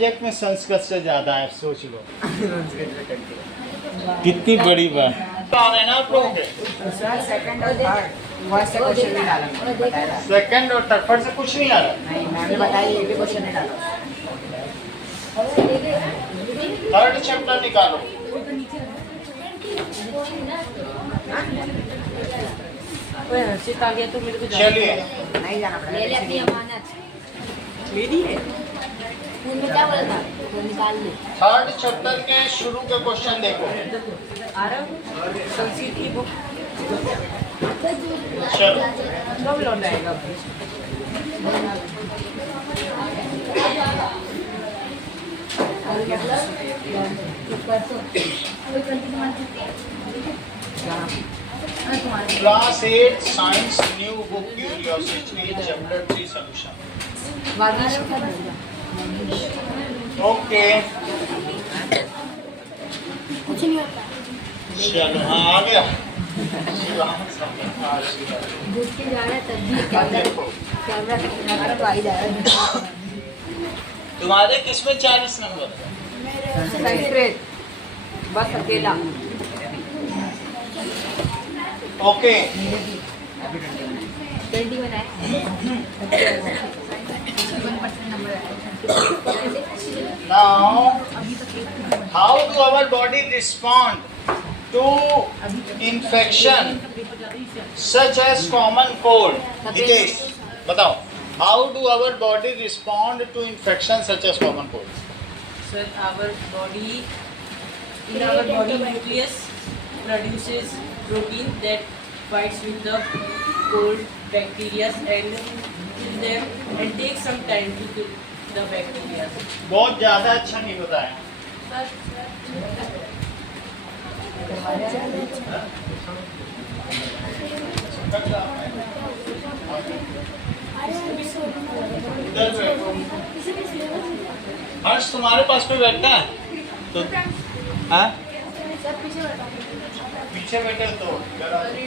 Subject में संस्कृत से ज्यादा है, सोच लो कितनी बड़ी बात है ना आप लोगों के। सेकंड और थर्ड फर्स्ट से क्वेश्चन नहीं डाला मैंने, बताया था। सेकंड और थर्ड से कुछ नहीं आ रहा। नहीं मैंने बताया ये भी क्वेश्चन नहीं डाला। थर्ड चैप्टर निकालो। ओए हर्षित आ गया तो मेरे को चलिए नहीं जाना ले ले अपनी पड़ेगा। अमानत। मेरी है। स्कूल में क्या बोला था तो निकाल ले। थर्ड चैप्टर के शुरू के क्वेश्चन देखो। आ रहा हूँ संस्कृत की बुक चलो कब लौट आएगा? Class 8 science new book curiosity chapter 3 solution. Okay कुछ नहीं होता। चलो हाँ आ गया। घुस के जा रहा है तब भी कैमरा के किनारे तो आ ही जा रहा है। तुम्हारे किसमें 40 नंबर? संस्कृत बस अकेला। ओके 21 है। 1% नंबर है। Now how do our body respond to infection such as common cold? Hitesh बताओ, how do our body respond to infection such as common cold? Sir, our body nucleus produces protein that fights with the cold bacteria and kill them and takes some time to kill the bacteria. बहुत ज़्यादा अच्छा नहीं बताया। इधर बैठो। हर्ष तुम्हारे पास में बैठना है तो हाँ पीछे बैठे तो इधर आ जाओ।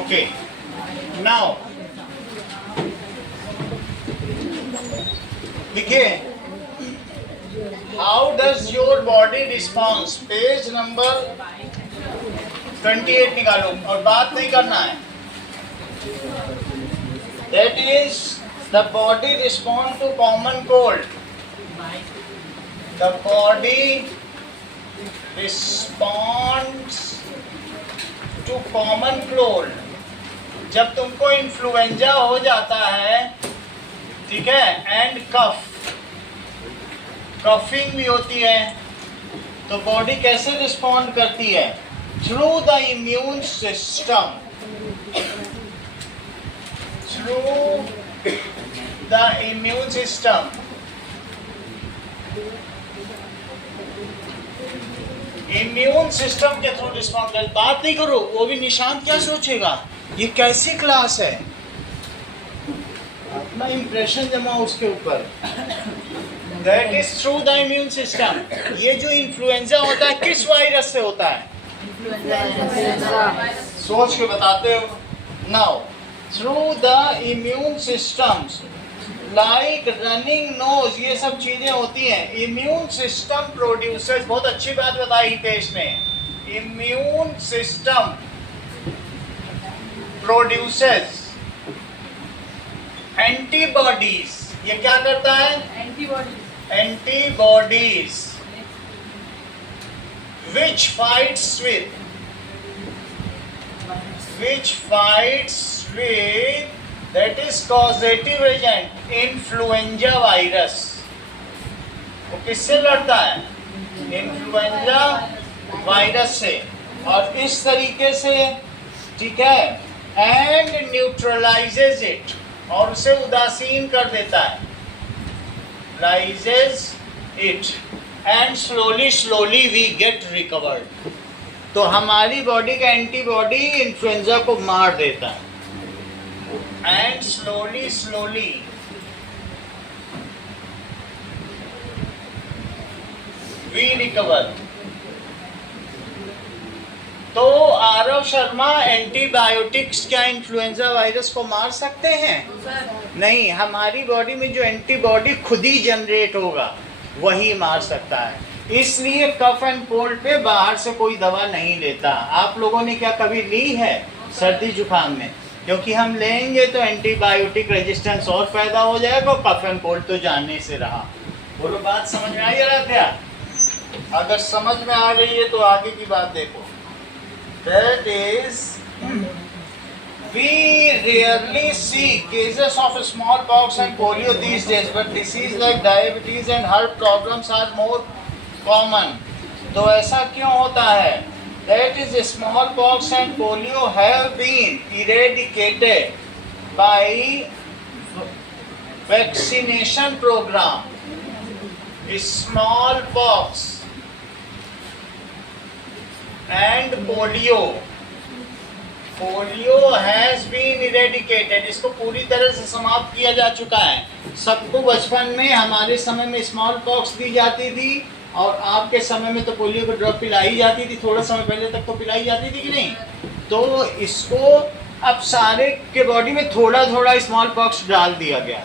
ओके नाउ देखिए, how does your body response, page number 28 निकालो और बात नहीं करना है। That is the body respond to common cold. The body responds to common cold. जब तुमको इन्फ्लुएंजा हो जाता है, ठीक है, एंड कफिंग भी होती है, तो बॉडी कैसे रिस्पॉन्ड करती है? Through the immune system. Through the immune system. Immune system के थ्रू रिस्पॉन्ड कर। बात नहीं करो, वो भी निशांत क्या सोचेगा, ये कैसी क्लास है? अपना इंप्रेशन जमाओ उसके ऊपर। That is through the immune system. ये जो इन्फ्लुएंजा होता है किस वायरस से होता है? सोच के बताते हो। Now through the immune systems like running nose, ये सब चीजें होती हैं। इम्यून सिस्टम प्रोड्यूसर्स, बहुत अच्छी बात बताई हितेश ने, इम्यून सिस्टम प्रोड्यूसर्स एंटीबॉडीज। ये क्या करता है? Antibodies which fights with that is causative agent influenza virus. वो किससे लड़ता है? इन्फ्लुएंजा वायरस से। और इस तरीके से, ठीक है, एंड न्यूट्रलाइजेज इट, और उसे उदासीन कर देता है। Lyses it and slowly we get recovered. तो हमारी बॉडी का एंटीबॉडी इन्फ्लुएंजा को मार देता है, एंड स्लोली वी रिकवर। तो आरव शर्मा, एंटीबायोटिक्स क्या इन्फ्लुएंजा वायरस को मार सकते हैं? नहीं, हमारी बॉडी में जो एंटीबॉडी खुद ही जनरेट होगा वही मार सकता है। इसलिए कफ एंड कोल्ड पे बाहर से कोई दवा नहीं लेता। आप लोगों ने क्या कभी ली है सर्दी जुकाम में? क्योंकि हम लेंगे तो एंटीबायोटिक रेजिस्टेंस और पैदा हो जाएगा, कफ एंड कोल्ड तो जाने से रहा। बोलो, बात समझ में आई आराध्या? अगर समझ में आ रही है तो आगे की बात देखो। That is, we rarely see cases of smallpox and polio these days, but disease like diabetes and heart problems are more common. तो ऐसा क्यों होता है? That is, smallpox and polio have been eradicated by vaccination program. Smallpox and polio has been eradicated. इसको पूरी तरह से समाप्त किया जा चुका है। सबको बचपन में, हमारे समय में स्मॉल पॉक्स दी जाती थी और आपके समय में तो पोलियो की ड्रॉप पिलाई जाती थी। थोड़ा समय पहले तक तो पिलाई जाती थी कि नहीं? तो इसको अब सारे के बॉडी में थोड़ा थोड़ा स्मॉल पॉक्स डाल दिया गया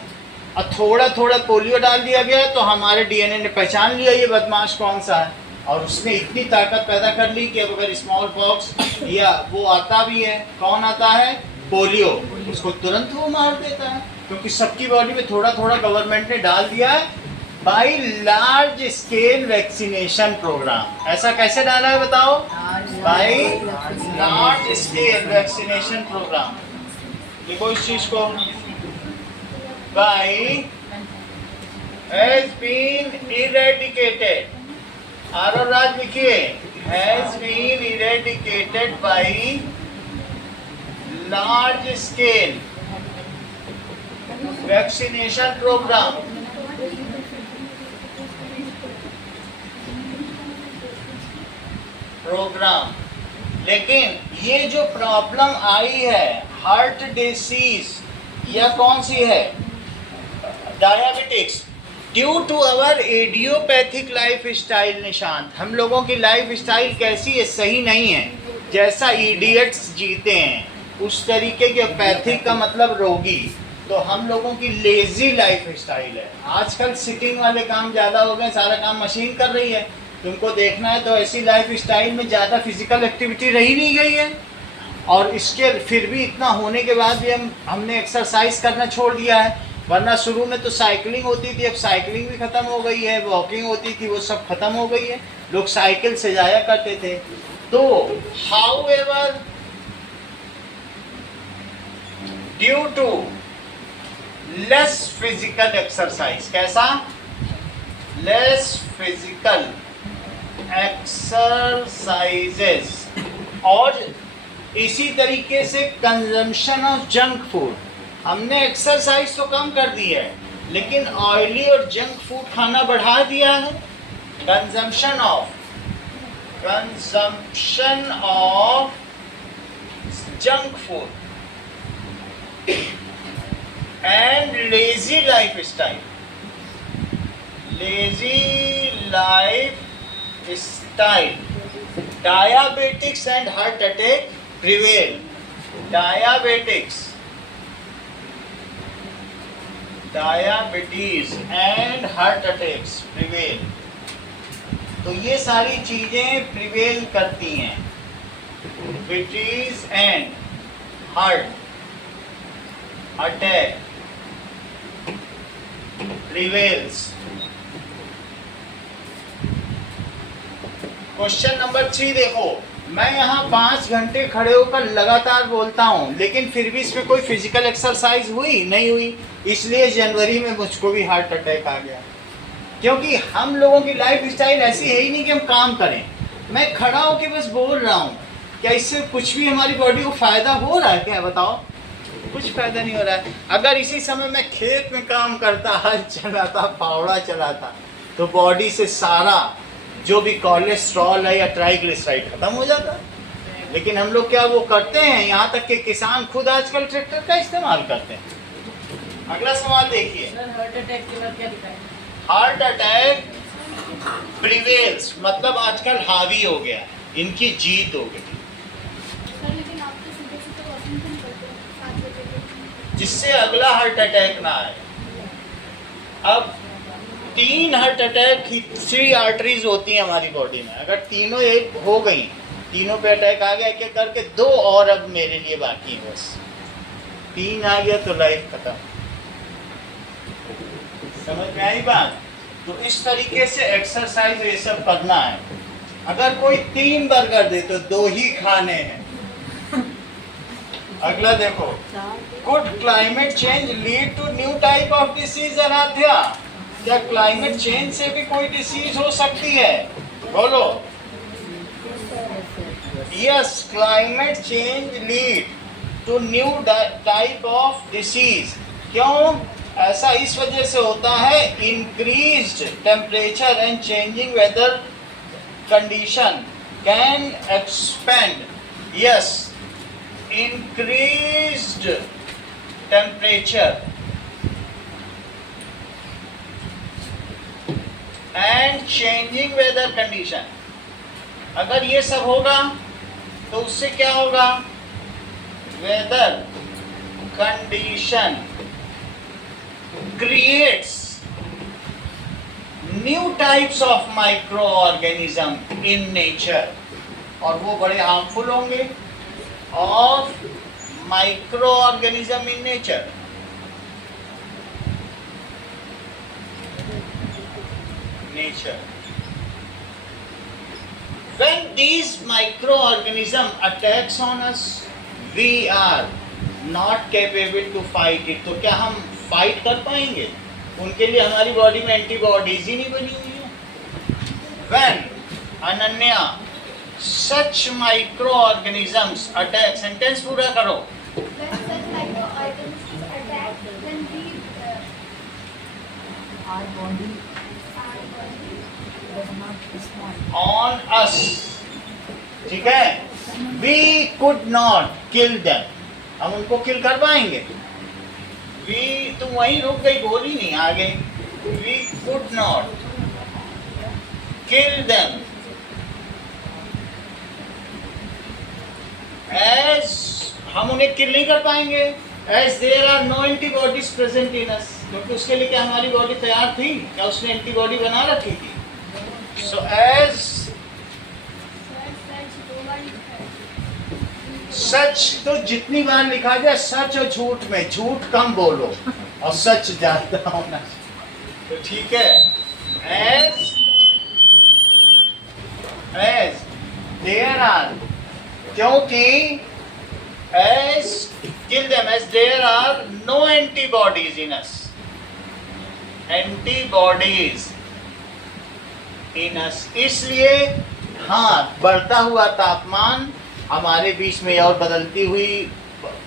और थोड़ा थोड़ा पोलियो डाल दिया गया। तो हमारे डीएनए ने पहचान लिया ये बदमाश कौन सा है और उसने इतनी ताकत पैदा कर ली कि अब अगर स्मॉल पॉक्स या वो आता भी है, कौन आता है? पोलियो, उसको तुरंत वो मार देता है, क्योंकि सबकी बॉडी में थोड़ा थोड़ा गवर्नमेंट ने डाल दिया है by large scale vaccination programme. ऐसा कैसे डाला है बताओ? By large scale vaccination programme. देखो इस चीज को, by has been eradicated, Aarav Raj लिखिए, has been eradicated by large scale vaccination programme. लेकिन ये जो प्रॉब्लम आई है हार्ट डिसीज या कौन सी है? Diabetics, due to our idiopathic life style. Nishant, हम लोगों की लाइफ स्टाइल कैसी है? सही नहीं है। जैसा इडियट्स जीते हैं उस तरीके के, पैथिक का मतलब रोगी, तो हम लोगों की लेजी लाइफ स्टाइल है। आजकल सिटिंग वाले काम ज़्यादा हो गए, सारा काम मशीन कर रही है। तुमको देखना है तो ऐसी लाइफ स्टाइल में ज़्यादा फिजिकल एक्टिविटी रही नहीं गई है। और इसके फिर भी इतना होने के बाद भी हमने एक्सरसाइज करना छोड़ दिया है। वरना शुरू में तो साइकिलिंग होती थी, अब साइकिलिंग भी ख़त्म हो गई है, वॉकिंग होती थी, वो सब ख़त्म हो गई है। लोग साइकिल से जाया करते थे। तो however, due to less physical exercise, कैसा? लेस फिजिकल एक्सरसाइजेस, और इसी तरीके से कंजम्पशन ऑफ जंक फूड। हमने एक्सरसाइज तो कम कर दी है लेकिन ऑयली और जंक फूड खाना बढ़ा दिया है। Consumption of junk food and lazy life style. Diabetics and heart attack prevail. Diabetes and heart attacks prevail. तो ये सारी चीजें प्रिवेल करती हैं। Diabetes and heart attack prevails. Question number 3 देखो, मैं यहाँ 5 घंटे खड़े होकर लगातार बोलता हूँ लेकिन फिर भी इसमें कोई फिजिकल एक्सरसाइज हुई नहीं हुई, इसलिए जनवरी में मुझको भी हार्ट अटैक आ गया। क्योंकि हम लोगों की लाइफ स्टाइल ऐसी है ही नहीं कि हम काम करें। मैं खड़ा होकर बस बोल रहा हूँ, क्या इससे कुछ भी हमारी बॉडी को फ़ायदा हो रहा है? क्या बताओ, कुछ फ़ायदा नहीं हो रहा है। अगर इसी समय मैं खेत में काम करता, हल चलाता, फावड़ा चलाता, तो बॉडी से सारा जो भी कोलेस्ट्रॉल है या ट्राइग्लिसराइड खत्म हो जाता है। लेकिन हम लोग क्या वो करते हैं? यहाँ तक कि किसान खुद आजकल ट्रैक्टर का इस्तेमाल करते हैं। अगला सवाल देखिए, हार्ट अटैक के बाद क्या लिखा है? हार्ट अटैक प्रिवेल्स, मतलब आजकल हावी हो गया, इनकी जीत हो गई। जिससे अगला हार्ट अटैक ना आए। अब 3 हार्ट अटैक की 3 आर्टरीज होती हैं हमारी बॉडी में, अगर तीनों एक हो गई, तीनों पे अटैक आ गया क्या करके, 2 और अब मेरे लिए बाकी है, बस 3 आ गया तो लाइफ खत्म। समझ में आई बात? तो इस तरीके से एक्सरसाइज ये सब करना है। अगर कोई 3 बर्गर दे तो 2 ही खाने हैं। अगला देखो, could climate change lead to new type of disease Aradhya? क्या क्लाइमेट चेंज से भी कोई डिसीज हो सकती है? बोलो। Yes, climate change lead to new type of disease. क्यों ऐसा? इस वजह से होता है, increased temperature and changing weather condition can expand, yes, increased temperature and changing weather condition। अगर ये सब होगा तो उससे क्या होगा? Weather condition creates new types of microorganism in nature, और वो बड़े हार्मफुल होंगे of microorganism in nature। When these microorganism attacks on us, we are not capable to fight it। तो क्या हम फाइट कर पाएंगे? उनके लिए हमारी बॉडी में एंटीबॉडीज ही नहीं बनी हुई है। When Ananya such microorganisms attack, sentence पूरा करो। When such microorganisms attack, then we our body our does not respond. on us, ठीक है? We could not kill them। हम उनको किल कर पाएंगे? We, तुम वहीं रुक गई, बोली नहीं आगे। We could not kill them as, हम उन्हें किल नहीं कर पाएंगे, as there are no antibodies present in us। क्योंकि उसके लिए क्या हमारी बॉडी तैयार थी? क्या उसने एंटीबॉडी बना रखी थी? So as सच, तो जितनी बार लिखा जाए सच और झूठ में, झूठ कम बोलो और सच ज्यादा होना, तो ठीक है। as there are, क्योंकि as kill them as there are no antibodies in us, antibodies in us, इसलिए हाँ, बढ़ता हुआ तापमान हमारे बीच में और बदलती हुई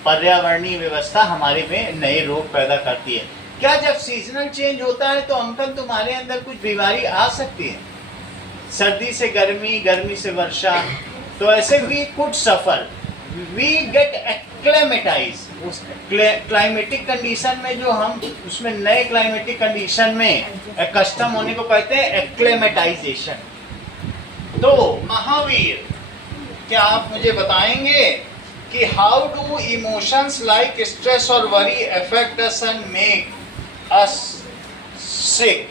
पर्यावरणीय व्यवस्था हमारे में नए रोग पैदा करती है। क्या जब सीजनल चेंज होता है तो अंकल तुम्हारे अंदर कुछ बीमारी आ सकती है? सर्दी से गर्मी, गर्मी से वर्षा, तो ऐसे we could suffer, we get acclimatize. उस क्लाइमेटिक कंडीशन में जो हम उसमें नए क्लाइमेटिक कंडीशन में कस्टम होने को कहते हैं एक्लेमेटाइजेशन। तो महावीर, क्या आप मुझे बताएंगे कि how do emotions like stress और worry affect us and make us sick?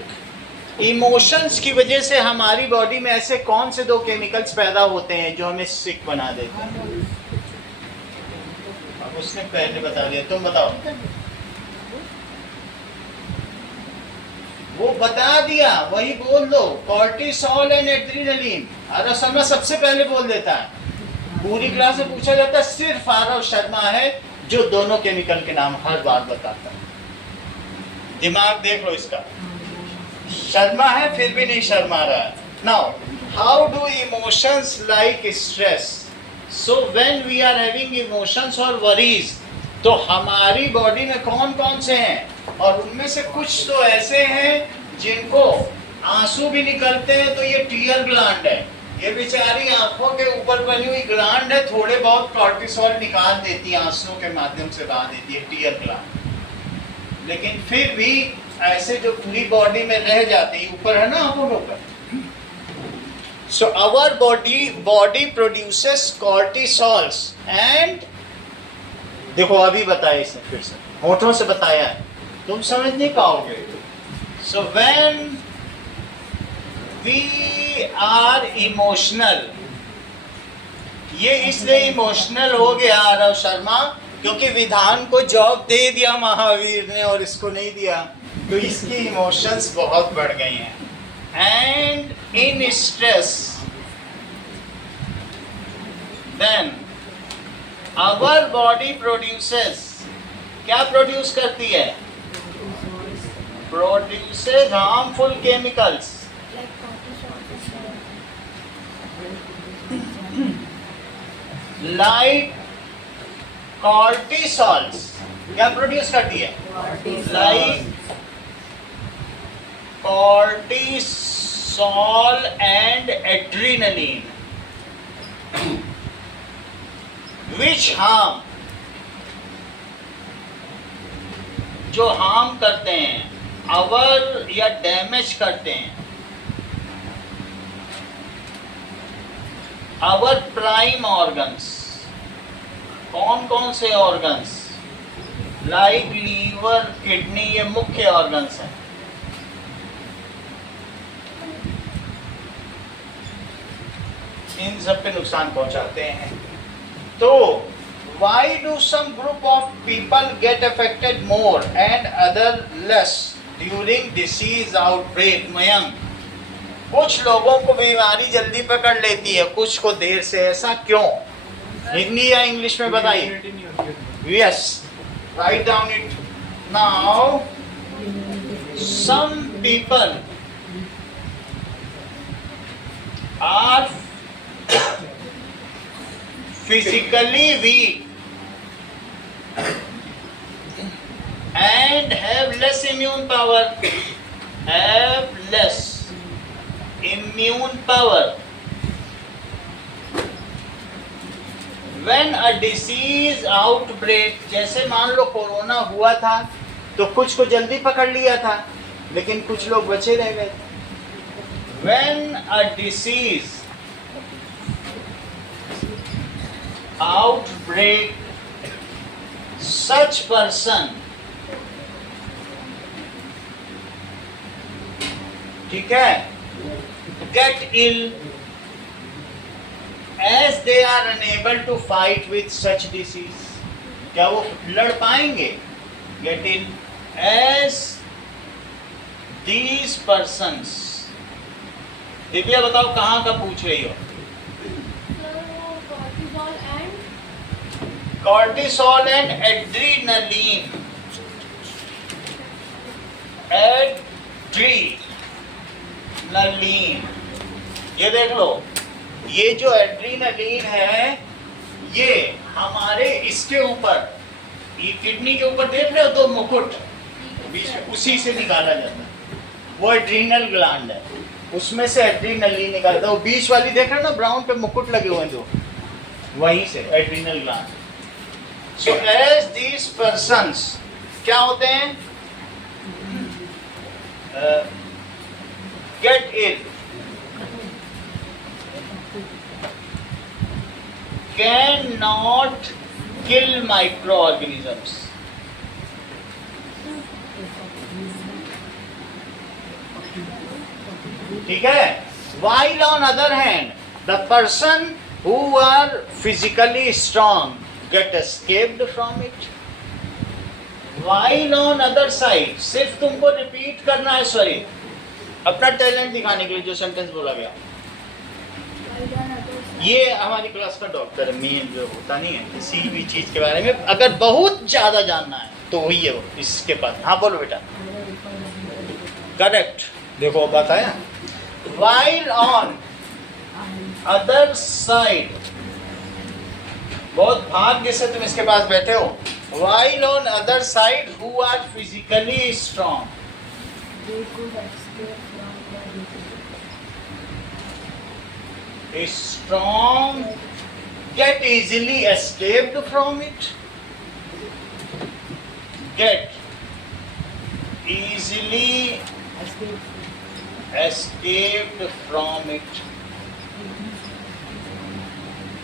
Emotions की वजह से हमारी बॉडी में ऐसे कौन से 2 केमिकल्स पैदा होते हैं जो हमें सिक बना देते हैं? अब उसने पहले बता दिया, तुम बताओ। वो बता दिया, वही बोल दो, cortisol and adrenaline. Aarav Sharma सबसे पहले बोल देता है, पूरी क्लास में पूछा जाता है, सिर्फ आरव शर्मा है जो दोनों केमिकल के नाम हर बार बताता है। दिमाग देख लो इसका, शर्मा है फिर भी नहीं शर्मा रहा है। Now how do emotions like stress? So when we are having emotions और वरीज, तो हमारी बॉडी में कौन कौन से हैं? और उनमें से कुछ तो ऐसे हैं जिनको आंसू भी निकलते हैं, तो ये टीयर ग्लैंड है। ये बेचारी आंखों के ऊपर बनी हुई ग्लैंड है, थोड़े बहुत कॉर्टिसोल निकाल देती है, आंसुओं के माध्यम से बहा देती है, टीयर ग्लैंड। लेकिन फिर भी ऐसे जो पूरी बॉडी में रह जाती है, ऊपर है ना आंखों के ऊपर। So our body produces cortisols and, देखो अभी बताए इसने फिर से, होठों से बताया है, तुम समझ नहीं पाओगे। So when we are emotional, ये इसलिए इमोशनल हो गया आरव शर्मा क्योंकि विधान को जॉब दे दिया महावीर ने और इसको नहीं दिया, तो इसकी इमोशंस बहुत बढ़ गई हैं। And in stress then our body produces, क्या प्रोड्यूस करती है? Produces harmful chemicals like cortisols. क्या प्रोड्यूस करती है? Like cortisol and adrenaline which harm, जो हार्म करते हैं अवर या डैमेज करते हैं अवर प्राइम ऑर्गन्स। कौन कौन से ऑर्गन्स? लाइक लीवर, किडनी, ये मुख्य ऑर्गन्स हैं। इन सब पे नुकसान पहुंचाते हैं। तो why do some group of people get affected more and other less during disease outbreak? Mayank, कुछ लोगों को बीमारी जल्दी पकड़ लेती है, कुछ को देर से, ऐसा क्यों? हिंदी या इंग्लिश में बताइए। Yes, write down it now. Some people are physically weak and have less immune power, when a disease outbreak, जैसे मान लो कोरोना हुआ था तो कुछ को जल्दी पकड़ लिया था लेकिन कुछ लोग बचे रह गए। when a disease outbreak, such person, ठीक है, get ill as they are unable to fight with such disease। क्या वो लड़ पाएंगे? get ill as these persons। Divya बताओ कहाँ का पूछ रही हो? Cortisol and adrenaline। एड्रीनलीन, ये देख लो, ये जो एड्रीनलीन है ये हमारे इसके ऊपर, ये किडनी के ऊपर देख रहे हो दो मुकुट बीच में, उसी से निकाला जाता है। वो एड्रीनल ग्लैंड है, उसमें से एड्रीनलीन निकालता है। वो बीच वाली देख रहे हो ना, ब्राउन पे मुकुट लगे हुए हैं जो, वहीं से adrenal gland. So as these persons क्या होते हैं? Get ill, cannot kill microorganisms। ठीक है? While on other hand, the person who are physically strong get escaped from it। While on other side, सिर्फ तुमको रिपीट करना है, सॉरी, अपना टैलेंट दिखाने के लिए जो सेंटेंस बोला गया। ये हमारी क्लास का डॉक्टर मेन जो होता नहीं है किसी भी चीज के बारे में, अगर बहुत ज्यादा जानना है तो वही है वो, इसके पास। हाँ बोलो बेटा। करेक्ट, देखो बताया। While on other side, बहुत भाग्य से तुम इसके पास बैठे हो। While on other side, who are physically strong, strong get easily escaped from it, get easily escaped from it।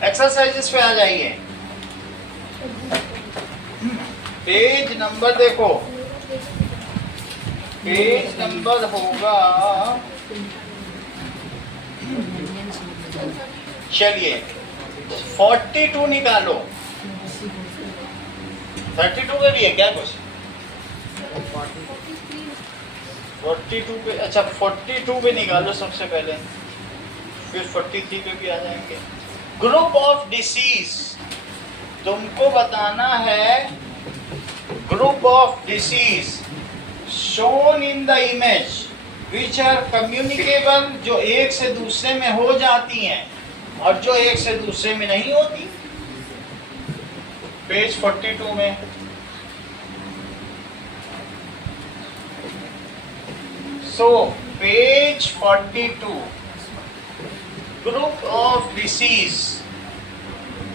Exercises पे आ जाइए। पेज नंबर देखो, पेज नंबर होगा, चलिए 42 निकालो। 32 पे भी है क्या कुछ? 42 पे, अच्छा 42 पे निकालो सबसे पहले, फिर 43 पे भी आ जाएंगे। ग्रुप ऑफ डिसीज, तुमको बताना है group of disease shown in the image which are communicable, जो एक से दूसरे में हो जाती हैं और जो एक से दूसरे में नहीं होती। पेज 42 में so page 42, group of disease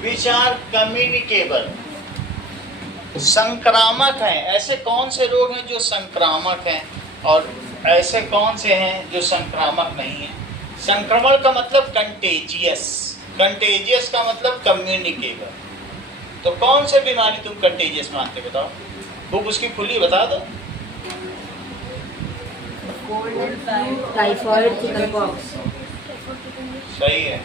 which are communicable, संक्रामक हैं। ऐसे कौन से रोग हैं जो संक्रामक हैं और ऐसे कौन से हैं जो संक्रामक नहीं हैं? संक्रमण का मतलब कंटेजियस, कंटेजियस का मतलब कम्युनिकेबल। तो कौन से बीमारी तुम कंटेजियस मानते, बताओ? बुक उसकी खुली बता दो। Typhoid, chicken pox. सही है।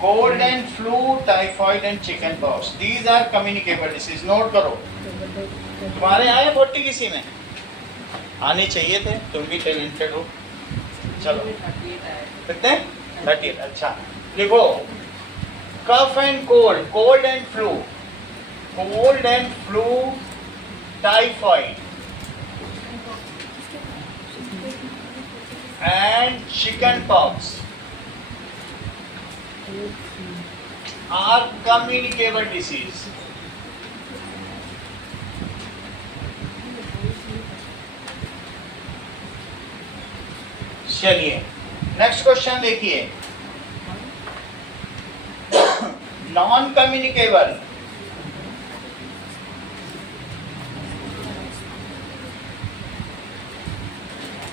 Cold and flu, typhoid and chicken pox, these are communicable disease. Note करो। तुम्हारे आए 40 किसी में? आने चाहिए थे, तुम भी टैलेंटेड हो। चलो कितने? 38। अच्छा देखो, cough and cold, cold and flu, cold and flu, typhoid and chicken pox are communicable disease. चलिए नेक्स्ट क्वेश्चन देखिए, नॉन कम्युनिकेबल,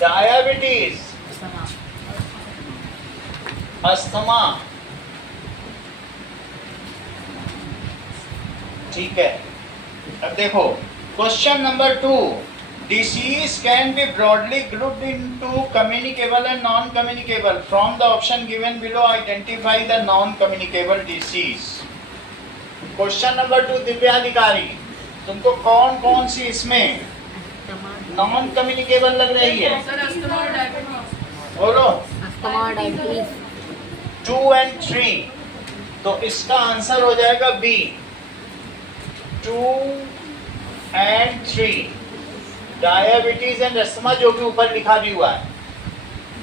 डायबिटीज, अस्थमा, ठीक है। अब देखो question number 2, disease can be broadly grouped into communicable and non communicable. From the option given below identify the non communicable disease. Question number 2, Divyadhikari, तुमको कौन कौन सी इसमें नॉन कम्युनिकेबल लग रही है? बोलो। Asthma, diabetes. 2 and 3, तो इसका आंसर हो जाएगा B, 2 and 3, diabetes and asthma, जो कि ऊपर लिखा भी हुआ है।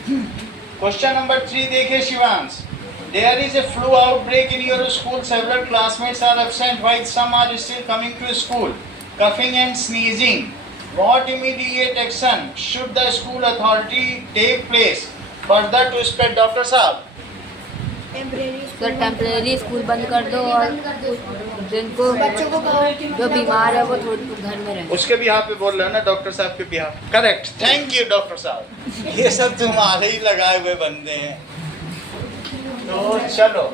क्वेश्चन नंबर 3 देखिए Shivansh, there is a flu outbreak in your school, several classmates are absent while some are still coming to school, coughing and sneezing, what immediate action should the school authority take place further to spread? Doctor साहब, तो temporary school बंद कर दो और जिनको बच्चों को जो बीमार है वो थोड़ी घर में रहे। उसके बिहार पे बोल रहे हो ना डॉक्टर साहब के Bihar? Correct, thank you doctor साहब, ये सब तुम्हारे ही लगाए हुए बंदे हैं। तो चलो,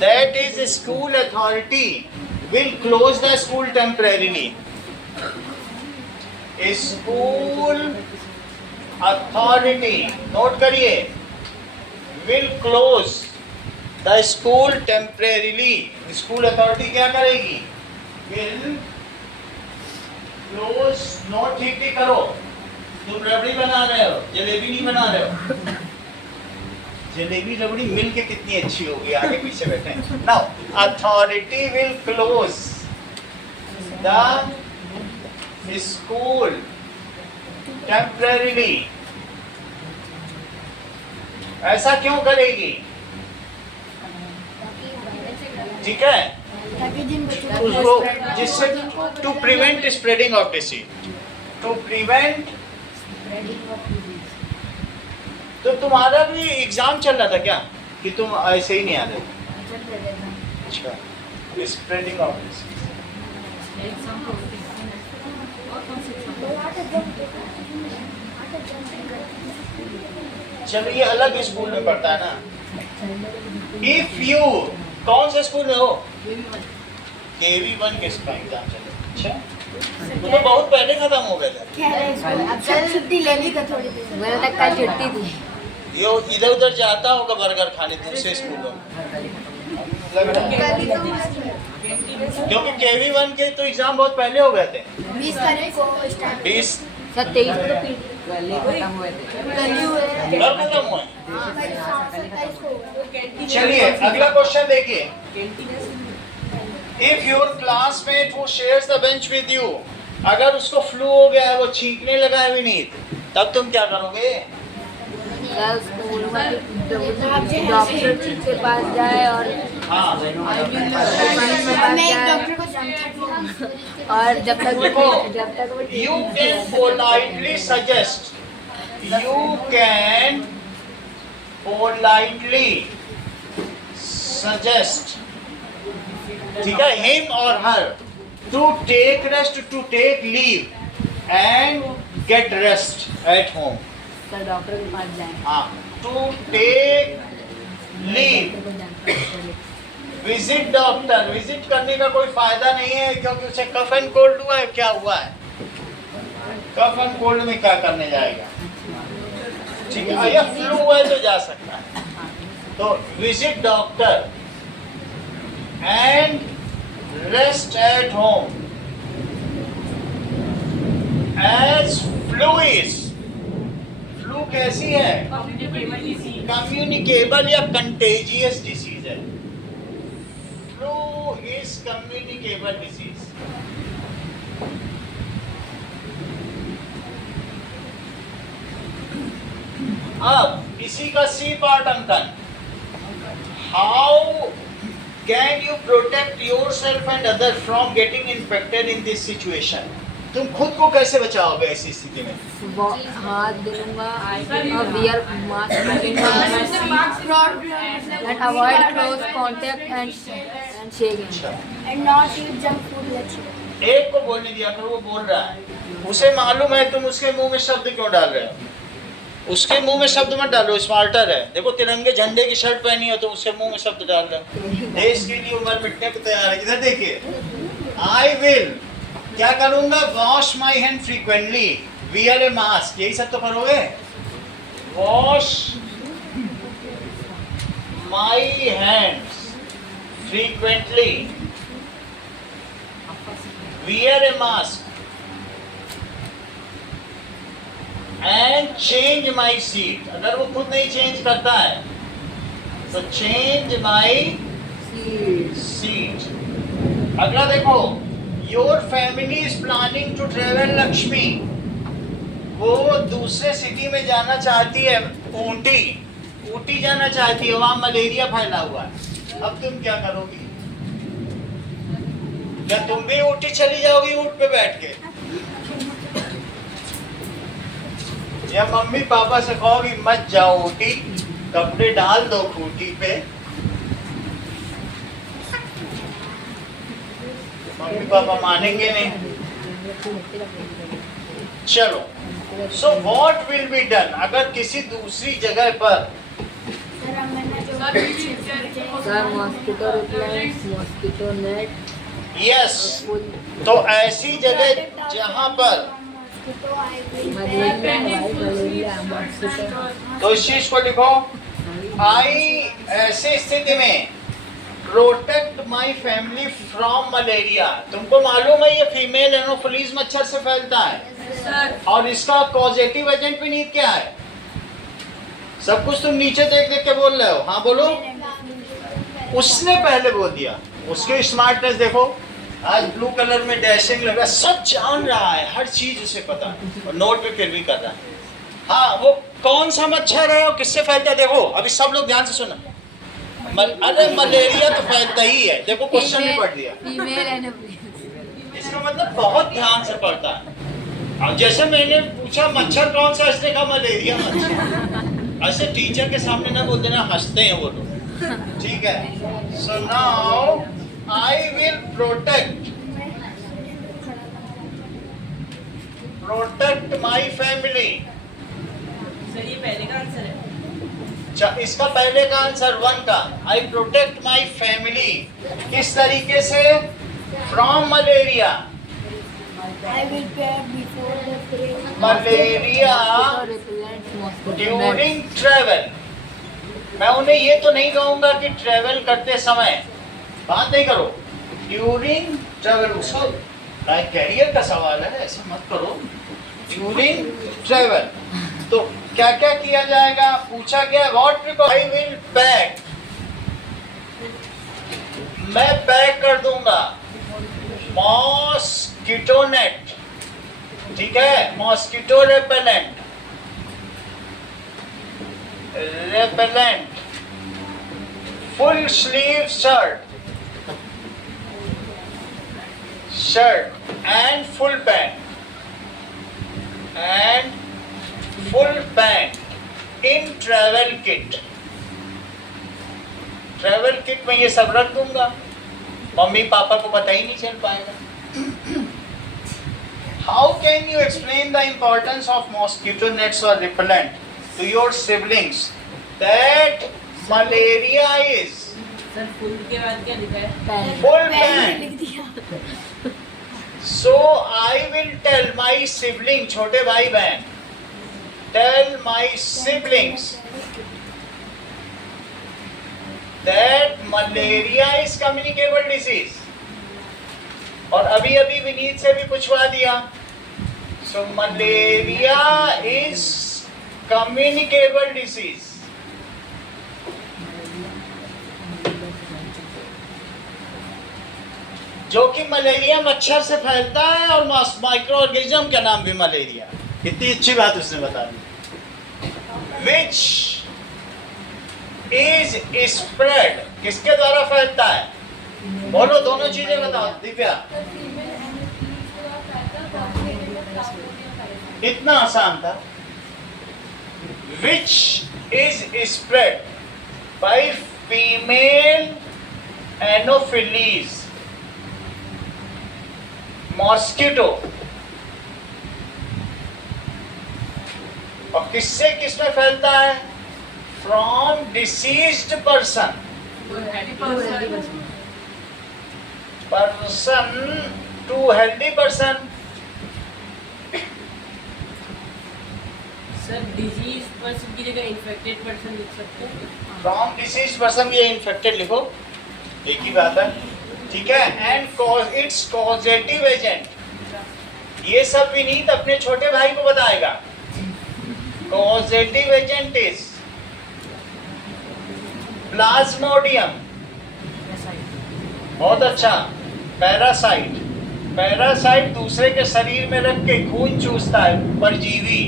that is school authority will close the school temporarily. School authority, note करिए, will close the school temporarily. School authority क्या करेगी? Will close. नोट ठीक ठीक करो, तुम रबड़ी बना रहे हो, जलेबी नहीं बना रहे हो। जलेबी रबड़ी मिलके कितनी अच्छी होगी, आगे पीछे बैठे। Now authority will close the school temporarily. ऐसा क्यों करेगी? ठीक है, उसको जिससे to prevent spreading of disease, to prevent. तो तुम्हारा भी एग्जाम चल रहा था क्या कि तुम ऐसे ही नहीं आ रहे? अच्छा, स्प्रेडिंग ऑफ डिसीज। चलो ये अलग स्कूल में पढ़ता है ना। इफ यू, कौन से स्कूल में हो? KV1 किसका एग्जाम चल रहा है? अच्छा, वो तो बहुत पहले खत्म हो गए थे। अब सर छुट्टी ले ली था थोड़ी देर, मेरा तक कल छुट्टी थी। ये इधर उधर जाता होगा बर्गर खाने दूसरे स्कूलों में, लग रहा है। क्योंकि KV1 के तो एग्जाम बहुत पहले हो गए थे। 20 तारीख को स्टार्ट 20 सर 23 को तो पी कल ही खत्म हुए थे। कल ही हुए थे। कब खत्म हुए? 27 को हुए। चलिए अगला क्वेश्चन देखिए। If your classmate who shares the bench with you, अगर उसको फ्लू हो गया है, वो छींकने लगा है विनीत, तब तुम क्या करोगे? सर स्कूल में डॉक्टर के पास जाए और हाँ मैं एक डॉक्टर को जानती हूँ। और जब तक देखो, वो you can politely suggest, you can politely suggest, ठीक है, him or her to take rest, to take leave and get rest at home. Sir doctor के पास जाए, हाँ, to take leave, visit doctor. Visit करने का कोई फायदा नहीं है क्योंकि उसे कफ एंड कोल्ड हुआ है। क्या हुआ है? कफ एंड कोल्ड में क्या करने जाएगा? ठीक है, या फ्लू हुआ है तो जा सकता है। तो visit doctor and rest at home as flu is. Flu कैसी है? कम्युनिकेबल या कंटेजियस डिसीज है। Flu is communicable disease. अब इसी का C part Ankan, how can you protect yourself and other from getting infected in this situation? तुम खुद को कैसे बचाओगे ऐसी स्थिति में? हाथ धोऊंगा और wear mask and avoid close contact and shaking And not eat junk food lecture. एक को बोलने दिया करो, वो बोल रहा है, उसे मालूम है तुम उसके मुंह में शब्द क्यों डाल रहे हो। उसके मुंह में शब्द मत डालो, स्मार्टर है। देखो तिरंगे झंडे की शर्ट पहनी हो तो उसके मुंह में शब्द डाल रहे हो। देश के लिए उम्र मिटने को तैयार है। इधर देखिए, आई विल क्या करूंगा? Wash my hand frequently, wear A mask, यही सब तो करोगे। Wash my hands frequently, wear A mask and change my seat. अगर वो खुद नहीं चेंज करता है तो चेंज माई सीट। अगला देखो, your family is planning to travel Lakshmi, वो दूसरे सिटी में जाना चाहती है, ऊटी जाना चाहती है, वहां मलेरिया फैला हुआ है। अब तुम क्या करोगी? क्या तुम भी ऊटी चली जाओगी ऊंट पे बैठ के, या मम्मी पापा से कहोगी मत जाओ ऊटी, कपड़े डाल दो खूंटी पे? मम्मी पापा मानेंगे नहीं। चलो, so what will be done अगर किसी दूसरी जगह पर sir mosquito repellent, mosquito net, yes, तो ऐसी जगह जहां पर मलेरिया मॉस्किटो, तो इस चीज को लिखो, आई ऐसी स्थिति में protect my family from malaria. तुमको मालूम है ये फीमेल एनोफिलीज मच्छर से फैलता है और इसका पॉजिटिव एजेंट भी नहीं क्या है? सब कुछ तुम नीचे देख देख के बोल रहे हो। हाँ बोलो। उसने पहले बोल दिया, उसके स्मार्टनेस देखो, आज ब्लू कलर में डैशिंग लगा, सब जान रहा है, हर चीज उसे पता है और नोट पे फिर भी कर रहा है। हाँ, वो कौन सा मच्छर है और किससे फैलता है देखो। अभी सब लोग ध्यान से सुनो। अरे मलेरिया तो फैलता ही है, देखो क्वेश्चन भी पढ़ दिया। फीमेल एनोफिलीज, इसका मतलब बहुत ध्यान से पढ़ता है। अब जैसे मैंने पूछा मच्छर कौन सा, इसने कहा मलेरिया मच्छर। ऐसे टीचर के सामने ना बोल देना, हंसते हैं वो लोग। ठीक है, so now I will protect my family. Sir ये पहले का आंसर है। अच्छा, इसका पहले का आंसर 1 का, आई प्रोटेक्ट माई फैमिली। किस तरीके से? From malaria, I will pay before the prayer. Malaria repellent mosquito during travel. मैं उन्हें ये तो नहीं कहूंगा कि ट्रेवल करते समय, बात नहीं करो, ड्यूरिंग ट्रेवल। उसको कैरियर का सवाल है, ऐसा मत करो। ड्यूरिंग ट्रेवल तो क्या क्या किया जाएगा, पूछा गया व्हाट आई विल पैक, मैं पैक कर दूंगा मॉस्किटो नेट, ठीक है, mosquito repellent, full sleeve shirt and full pant in travel kit. Travel kit में ये सब रख दूंगा, मम्मी पापा को पता ही नहीं चल पाएगा। How can you explain the importance of mosquito nets और repellent to your siblings that malaria is सर फुल के बाद क्या लिखा है? full ban? So I will tell my sibling, छोटे भाई बहन, tell my siblings that malaria is communicable disease। और अभी अभी विनीत से भी पूछवा दिया। So malaria is communicable disease। जो कि मलेरिया मच्छर से फैलता है और माइक्रो ऑर्गेनिज्म का नाम भी मलेरिया। कितनी अच्छी बात उसने बता दी। विच इज स्प्रेड, किसके द्वारा फैलता है? बोलो, दोनों चीजें बताओ दिव्या। इतना आसान था। Which is spread by female anopheles mosquito। और किससे किसमें फैलता है? From deceased person to healthy person। Sir disease person की जगह इन्फेक्टेड पर्सन लिख सकते हैं? फ्रॉम डिसीज पर्सन ये इन्फेक्टेड लिखो, एक ही बात है, ठीक है। And cause it's causative agent, ये सब विनीत अपने छोटे भाई को बताएगा। कॉजेटिव एजेंट इज प्लाज्मोडियम, बहुत अच्छा। पैरासाइट, पैरासाइट दूसरे के शरीर में रख के खून चूसता है, परजीवी।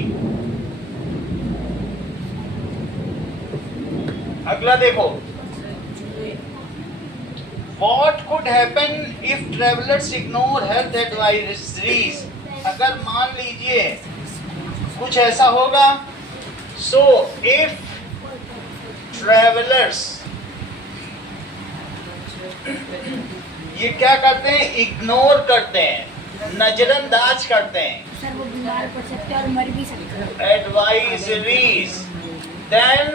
अगला देखो, What could happen if travelers ignore health advisories? अगर मान लीजिए कुछ ऐसा होगा, so if travelers ये क्या करते हैं? इग्नोर करते हैं, नजरअंदाज करते हैं सर वो बीमार पड़ सकते हैं और मर भी सकते हैं। advisories, then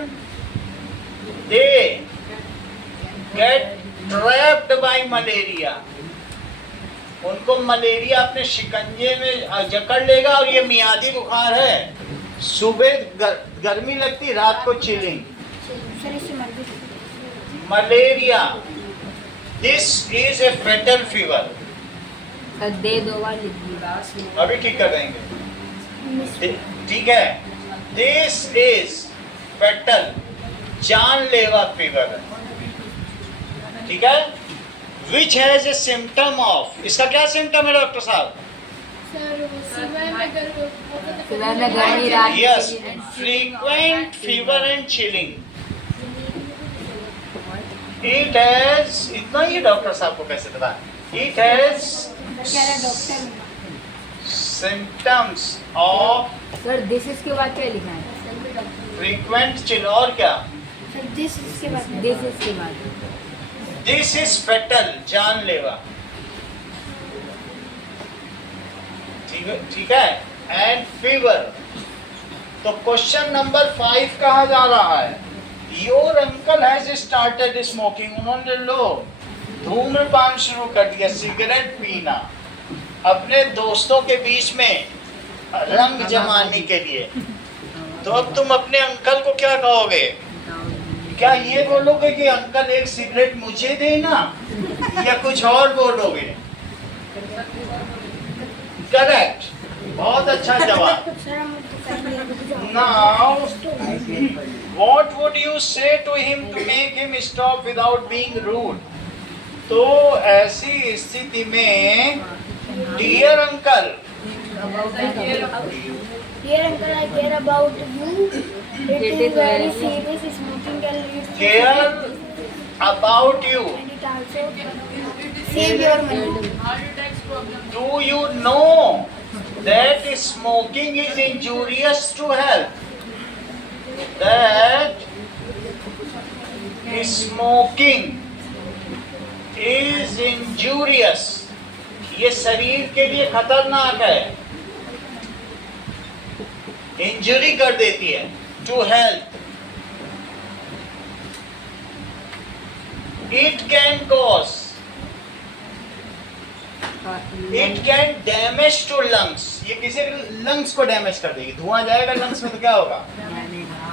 they get trapped by malaria। उनको मलेरिया अपने शिकंजे में जकड़ लेगा और ये मियादी बुखार है, सुबह गर्मी लगती, रात को चिलिंग। सर इससे मर भी सकते हैं। Malaria, this is a fatal fever. दे दो बार लिख दिया, अभी ठीक कर देंगे, ठीक है। दिस इज फेटल, जानलेवा फीवर है, ठीक है। Which has a symptom of, इसका क्या सिम्टम है डॉक्टर साहब? सर वो सुबह में सुबह में गर्मी, रात में yes, chilling। Frequent fever and chilling. It has, इतना ही डॉक्टर साहब को कैसे पता? It has doctor symptoms of sir this इसके बाद क्या लिखा है? फ्रीक्वेंट चिल, और क्या? सर दिस इसके बाद दिस इसके बाद दिस इज फेटल, जानलेवा, ठीक है। And fever. तो क्वेश्चन नंबर 5 कहा जा रहा है, your uncle has started smoking. उन्होंने लो धूम्रपान शुरू कर दिया, सिगरेट पीना, अपने दोस्तों के बीच में रंग जमाने के लिए। तो अब तुम अपने अंकल को क्या कहोगे? क्या ये बोलोगे कि अंकल एक सिगरेट मुझे देना, या कुछ और बोलोगे? करेक्ट, बहुत अच्छा जवाब। Now, what would you say to him to make him stop without being rude? तो ऐसी स्थिति में, dear uncle, Dear uncle, I care about you. It is very serious. Smoking can lead to care about you. and it also save your money. Do you know that smoking is injurious to health? That smoking is injurious. ये शरीर के लिए खतरनाक है, injury कर देती है, to health. It can cause, it can damage to lungs, ये किसी लंग्स को डैमेज कर देगी। धुआं जाएगा लंग्स में तो क्या होगा?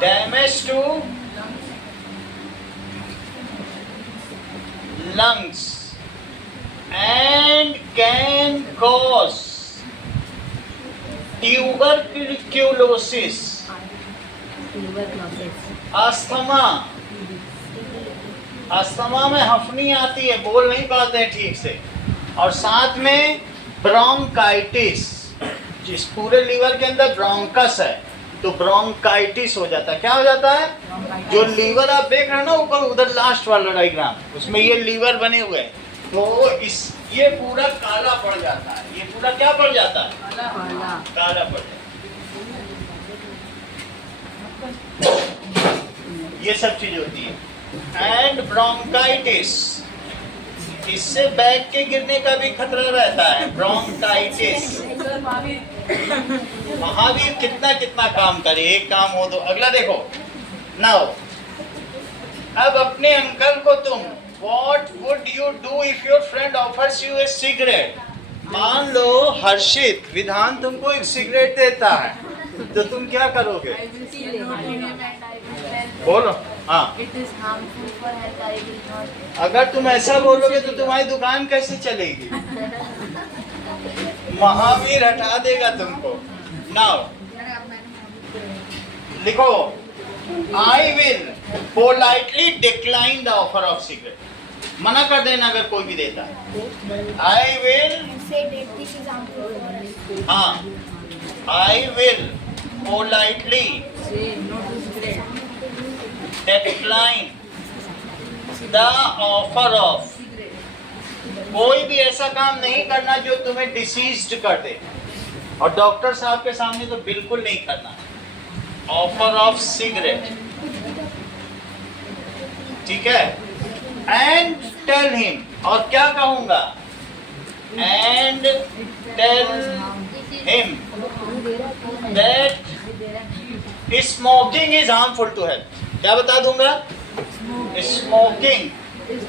Damage to lungs and can cause tuberculosis, asthma. Asthma में हफनी आती है, बोल नहीं पाते हैं ठीक से, और साथ में ब्रोंकाइटिस, जिस पूरे लीवर के अंदर ब्रोंकस है तो ब्रोंकाइटिस हो जाता है। क्या हो जाता है? जो लीवर आप देख रहे हैं ना ऊपर, उधर लास्ट वाला डायग्राम, उसमें ये लीवर बने हुए हैं, तो इस ये पूरा काला पड़ जाता है। ये पूरा क्या पड़ जाता है? काला पड़ जाता है। ये सब चीज होती है। एंड ब्रोंकाइटिस, इससे बैक के गिरने का भी खतरा रहता है। ब्रोंकाइटिस, महावीर कितना कितना काम करे, एक काम हो तो अगला देखो। नाउ अब अपने अंकल को तुम, what would you do if your friend offers you a cigarette? मान लो हर्षित विधान तुमको एक सिगरेट देता है, तो तुम क्या करोगे? बोलो। हाँ, अगर तुम ऐसा बोलोगे तो तुम्हारी दुकान कैसे चलेगी? महावीर हटा देगा तुमको। नाउ लिखो, I will politely decline the offer of cigarette. मना कर देना अगर कोई भी देता है। I will, Say that this is harmful for us. हाँ, I will politely decline the offer of. कोई भी ऐसा काम नहीं करना जो तुम्हें डिसीज्ड कर दे, और डॉक्टर साहब के सामने तो बिल्कुल नहीं करना। ऑफर ऑफ सिगरेट, ठीक है। एंड टेल हिम, और क्या कहूंगा? And tell him that smoking is harmful to health. क्या बता दूंगा? Smoking is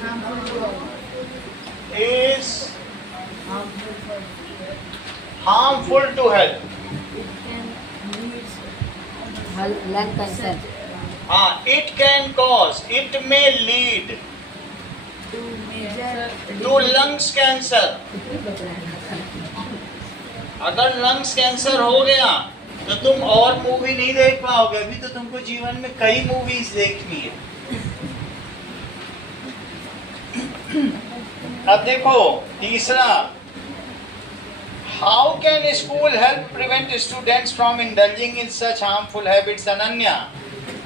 harmful to health. lung cancer, It can cause, it may lead to lungs cancer. अगर lungs cancer हो गया तो तुम और मूवी नहीं देख पाओगे। अभी तो तुमको जीवन में कई मूवीज देखनी है। अब देखो तीसरा, how can school help prevent students from indulging in such harmful habits? Ananya,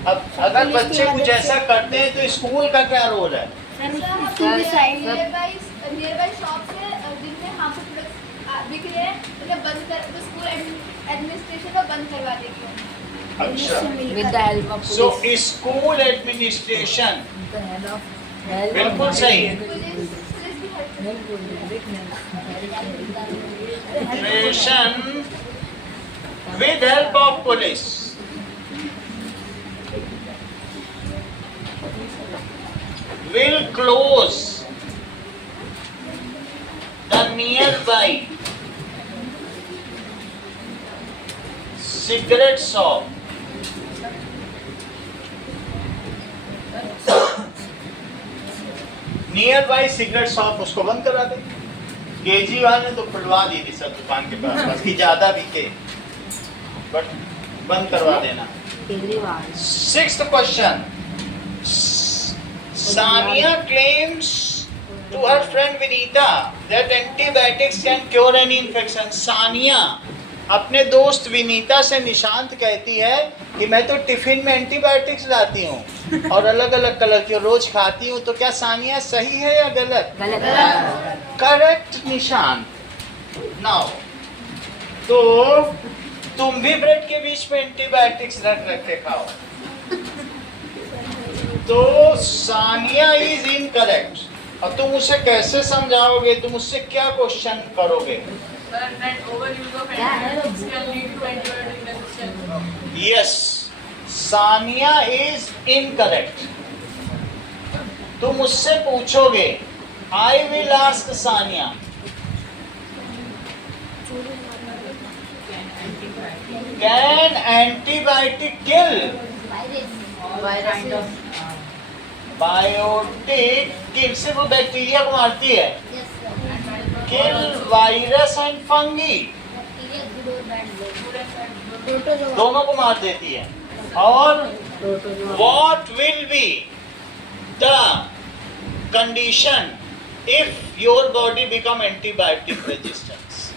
अब अगर बच्चे कुछ ऐसा करते हैं तो स्कूल का क्या रोल है? नियरबाई शॉप से जिनमें हार्मफुल प्रोडक्ट्स बिक रहे हैं उन्हें बंद कर, तो स्कूल एडमिनिस्ट्रेशन को बंद करवा देगी। अच्छा, with the help of so police. School administration, With the help of बिल्कुल सही। Administration with help of police will close cigarette shop. Near by cigarette shop, उसको बंद करा दे। केजरीवाल ने तो खुलवा दी थी सब दुकान के पास, बस की ज्यादा बिके, बट बंद करवा देना। Kejriwal. Sixth question. Sania claims to her friend Vinita that antibiotics can cure any infection. Sania अपने दोस्त विनीता से निशांत कहती है कि मैं तो टिफिन में एंटीबायोटिक्स लाती हूँ और अलग अलग कलर की रोज खाती हूँ, तो क्या सानिया सही है या गलत? गलत। करेक्ट निशांत। नाउ तो तुम भी ब्रेड के बीच में एंटीबायोटिक्स रख रख के खाओ। तो सानिया इज इनकरेक्ट। और तुम उसे कैसे समझाओगे? तुम उससे क्या क्वेश्चन करोगे? Yes, Sania is incorrect. तुम उससे पूछोगे, I will ask Sania, can antibiotic kill? Biotic kill से वो बैक्टीरिया को मारती है। किल वायरस एंड फंगी, दोनों को मार देती है। और what will be the condition if your body become antibiotic resistance?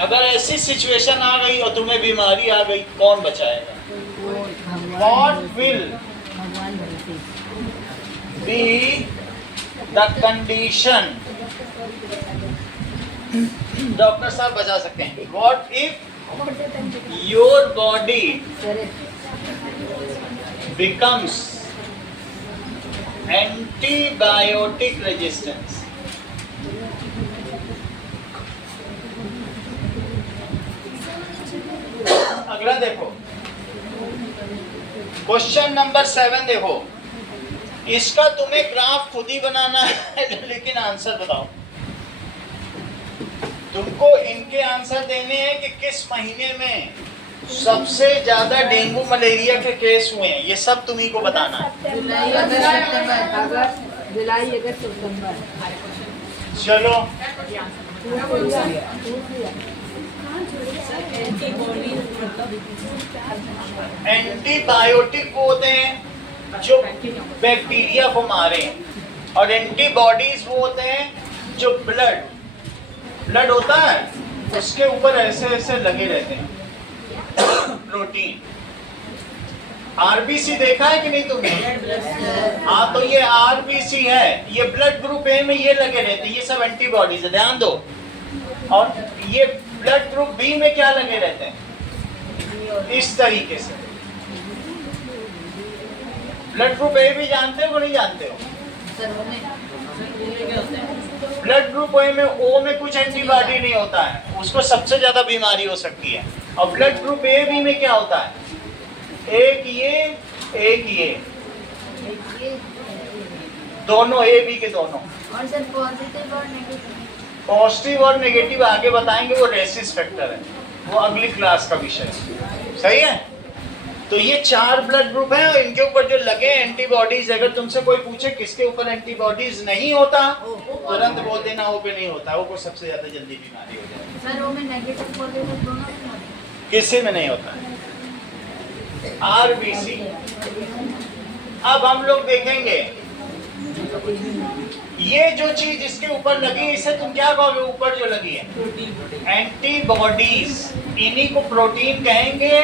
अगर ऐसी सिचुएशन आ गई और तुम्हें बीमारी आ गई, कौन बचाएगा? What will be the condition? Doctor साहब बचा सकते हैं। What if your body becomes antibiotic resistance? अगला देखो, क्वेश्चन नंबर 7 देखो। इसका तुम्हें ग्राफ खुद ही बनाना है, लेकिन आंसर बताओ। तुमको इनके आंसर देने हैं कि किस महीने में सबसे ज्यादा डेंगू मलेरिया के केस हुए हैं, ये सब तुम्ही को बताना है। जुलाई अगस्त सितंबर। चलो, एंटीबायोटिक वो होते हैं जो बैक्टीरिया को मारे, और एंटीबॉडीज वो होते हैं जो ब्लड होता है उसके ऊपर ऐसे ऐसे लगे रहते हैं प्रोटीन। आरबीसी देखा है कि नहीं तुमने? हाँ, तो ये आरबीसी है, ये ब्लड ग्रुप ए में ये लगे रहते हैं, ये सब एंटीबॉडीज है, ध्यान दो। और ये ब्लड ग्रुप बी में क्या लगे रहते हैं? इस तरीके से। ब्लड ग्रुप ए भी जानते हो कि नहीं जानते हो? ब्लड ग्रुप ए में ओ में कुछ एंटीबॉडी नहीं होता है, उसको सबसे ज्यादा बीमारी हो सकती है। और ब्लड ग्रुप ए बी में क्या होता है? एक ये दोनों ए बी के दोनों। और सर पॉजिटिव और नेगेटिव? पॉजिटिव और नेगेटिव आगे बताएंगे, वो रेसिस फैक्टर है, वो अगली क्लास का विषय है। सही है? तो ये 4 ब्लड ग्रुप हैं और इनके ऊपर जो लगे एंटीबॉडीज, अगर तुमसे कोई पूछे किसके ऊपर एंटीबॉडीज नहीं होता, तुरंत बोल देना वो पे नहीं होता, वो को सबसे ज्यादा जल्दी बीमारी हो जाएगी। सर वो में नेगेटिव पॉजिटिव दोनों में होता है? किसी में नहीं होता है। आरबीसी। अब हम लोग देखेंगे ये जो चीज इसके ऊपर लगी, इसे तुम क्या कहोगे? ऊपर जो लगी है एंटीबॉडीज, इन्हीं को प्रोटीन कहेंगे।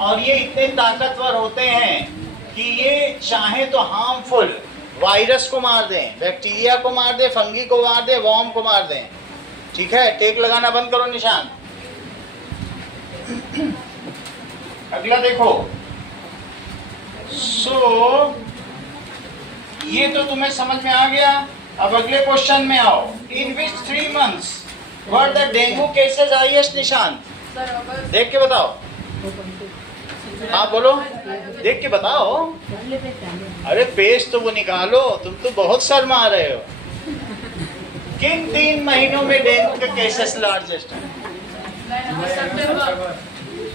और ये इतने ताकतवर होते हैं कि ये चाहे तो हार्मफुल वायरस को मार दें, बैक्टीरिया को मार दें, फंगी को मार दें, वॉर्म को मार दें। ठीक है, टेक लगाना बंद करो निशान। अगला देखो। ये तो तुम्हें समझ में आ गया। अब अगले क्वेश्चन में आओ। इन विच 3 months were the dengue cases highest? निशान देख के बताओ। हाँ बोलो, देख के बताओ। अरे पेज तो वो निकालो, तुम तो बहुत शर्मा रहे हो। किन 3 महीनों में डेंगू के केसेस लार्जेस्ट हैं?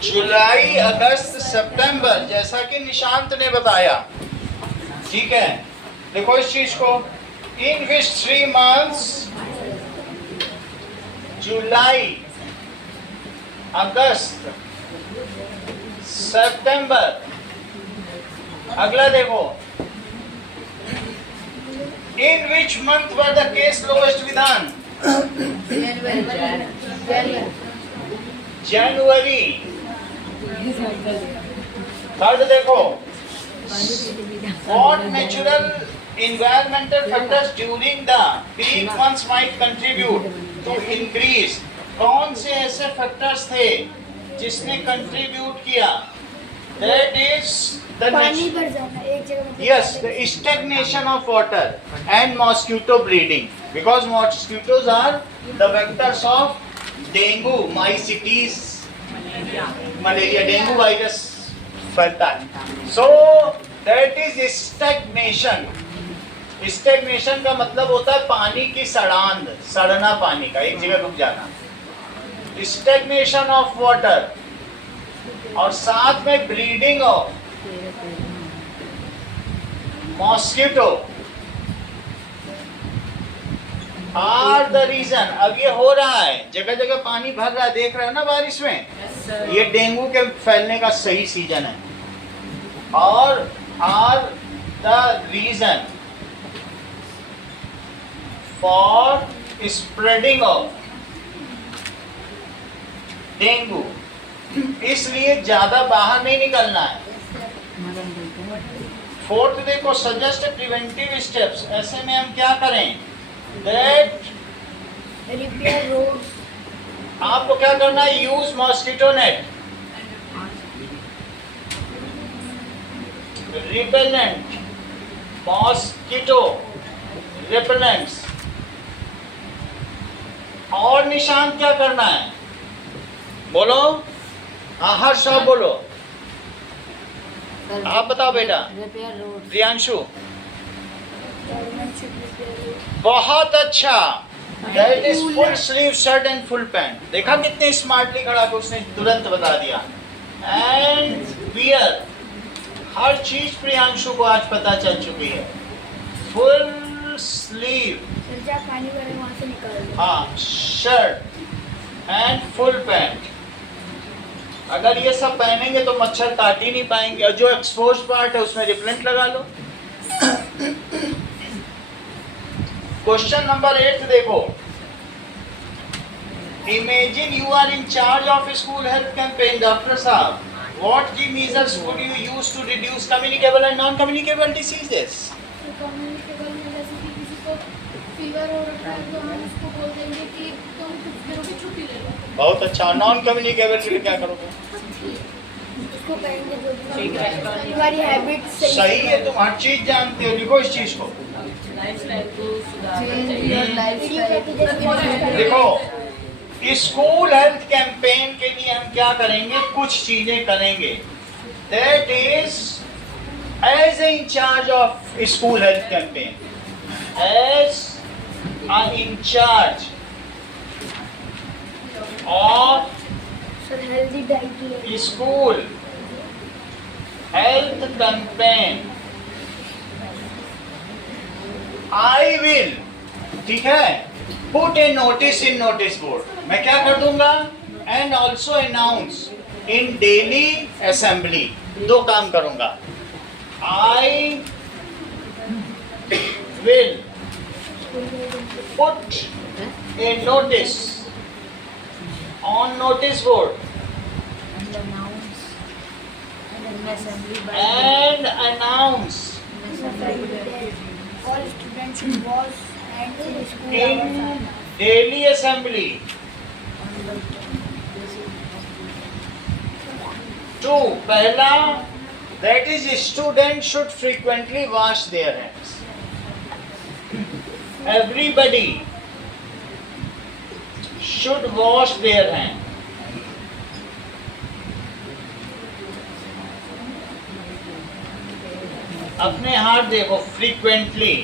जुलाई, अगस्त, सितंबर, जैसा कि निशांत ने बताया, ठीक है। देखो इस चीज को, इन विच 3 months, जुलाई, अगस्त, सितंबर। अगला देखो, in which month were the case lowest विधान? जनवरी। थर्ड देखो, what natural environmental factors during the peak months might contribute to increase? कौन से ऐसे फैक्टर्स थे जिसने कंट्रीब्यूट किया? That is the पानी भर जाना एक जगह। yes, the stagnation of water and mosquito breeding, because mosquitoes are the vectors of dengue, mycetes, malaria, dengue virus फैलता है। So that is stagnation. Stagnation का मतलब होता है पानी की सड़ांध, सड़ना पानी का, एक जगह रुक जाना। Stagnation of water और साथ में breeding of mosquito are the reason. अब ये हो रहा है, जगह जगह पानी भर रहा है, देख रहे हो ना बारिश में। ये डेंगू के फैलने का सही सीजन है। और are the reason for spreading of dengue, इसलिए ज्यादा बाहर नहीं निकलना है। फोर्थ देखो, सजेस्ट प्रिवेंटिव स्टेप्स। ऐसे में हम क्या करें? That repair road. आपको क्या करना है? Use mosquito net, repellent, mosquito repellents. और निशान क्या करना है? बोलो, हर्ष आप बोलो, आप बताओ बेटा। Repair road. प्रियांशु, बहुत अच्छा। That is full sleeve shirt and full pant. देखा कितने स्मार्टली खड़ा के उसने तुरंत बता दिया। एंड वियर, हर चीज प्रियांशु को आज पता चल चुकी है। फुल स्लीव, जहाँ पानी भरे वहाँ से निकाल। हाँ, शर्ट एंड फुल पैंट। अगर ये सब पहनेंगे तो मच्छर काट ही नहीं पाएंगे। और जो एक्सपोज पार्ट है उसमें रिपेलेंट लगा लो। क्वेश्चन नंबर 8 देखो, imagine you are in charge of school health campaign. Doctor साहब, what key measures would you use to reduce communicable and non communicable diseases? Communicable में जैसे कि किसी को फीवर हो रहा है तो हम उसको बोल देंगे कि तुम कुछ दिनों की छुट्टी ले लो। बहुत अच्छा। नॉन कम्युनिकेबल के लिए क्या करोगे? उसको कहेंगे जो तुम्हारी हैबिट सही है, तुम हर चीज जानते हो। लिखो इस चीज को। देखो, स्कूल हेल्थ कैंपेन के लिए हम क्या करेंगे? कुछ चीजें करेंगे। That is as a in charge of school health campaign, as an in charge of healthy diet school health campaign, I will, ठीक है, put a notice in notice board। मैं क्या कर दूंगा? and also announce in daily assembly। दो काम करूंगा। I will put a notice on notice board and announce all students involved and in school in daily assembly to पहला, that is students should frequently wash their hands। Everybody should wash their hands। अपने हाथ देखो frequently।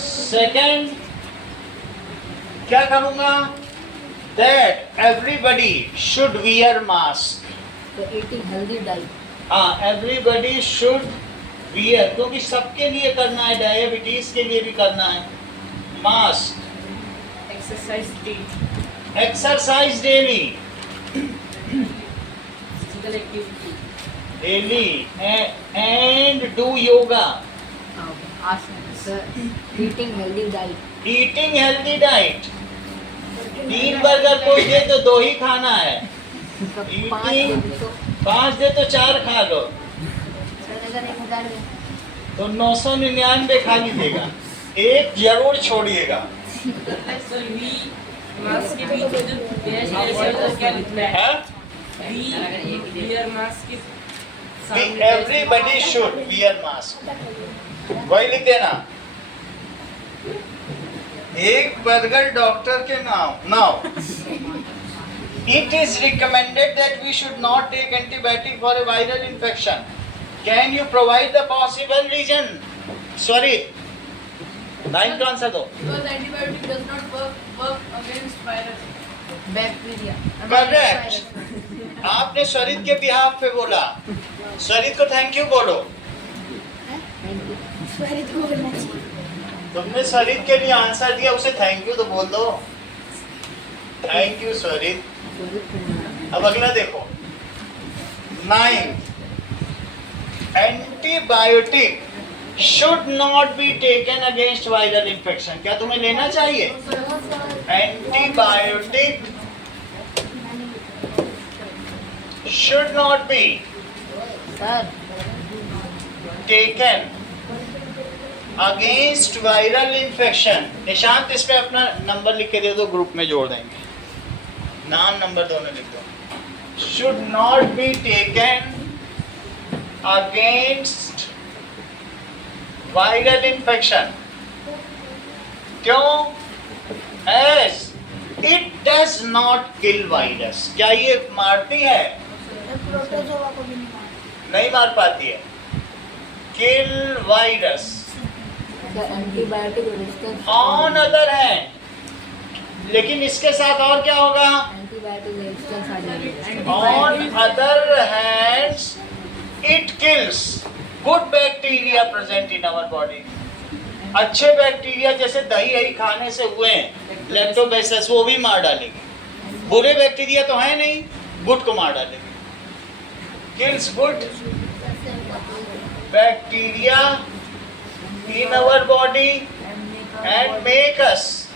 Second, क्या करूंगा? that everybody should wear mask. So eating healthy diet. हाँ, everybody should wear, क्योंकि सबके लिए करना है, डायबिटीज के लिए भी करना है mask. exercise daily, Exercise daily, physical activity, daily, and do yoga. Sir, eating healthy diet. Eating healthy diet. 3 burger कोई दे तो 2 ही खाना है. तो Eating- 5 दिन तो 5 दे तो 4 खा लो. सर अगर 1000 में तो 999 खाली देगा, एक जरूर छोड़िएगा. so we mask के पीछे जो dash ऐसे होता है क्या लिखना है? हाँ? We wear mask के सामने Everybody should wear mask. वही लिख देना. एक बर्गर डॉक्टर के नाम. Now, it is recommended that we should not take antibiotic for a viral infection. Can you provide the possible reason? Sorry, 9 का आंसर दो. Because antibiotic does not work against virus. Bacteria. Correct. आपने स्वरित के behalf पे बोला. स्वरित को thank you बोलो. तुमने स्वरित के लिए आंसर दिया, उसे थैंक यू तो बोल दो. Thank you Swarit. अब अगला देखो. 9. Antibiotic should not be taken against viral infection. क्या तुम्हें लेना चाहिए? Antibiotic should not be sir taken against viral infection. Nishant इस पे अपना नंबर लिख के दे दो, ग्रुप में जोड़ देंगे. नाम नंबर दोनों लिख दो. should not be taken against viral infection. क्यों? As it does not kill virus. क्या ये मारती है? नहीं मार पाती है. Kill virus. Antibiotic resistance. On other hand, लेकिन इसके साथ और क्या होगा? एंटीबायोटिक रेजिस्टेंस आ जाएगी. On other hands, it kills good bacteria present in our body. अच्छे बैक्टीरिया जैसे दही खाने से हुए हैं, लैक्टोबैसिलस, वो भी मार डालेगी. बुरे बैक्टीरिया तो है नहीं, गुड को मार डालेगी. Kills good bacteria in our body and make us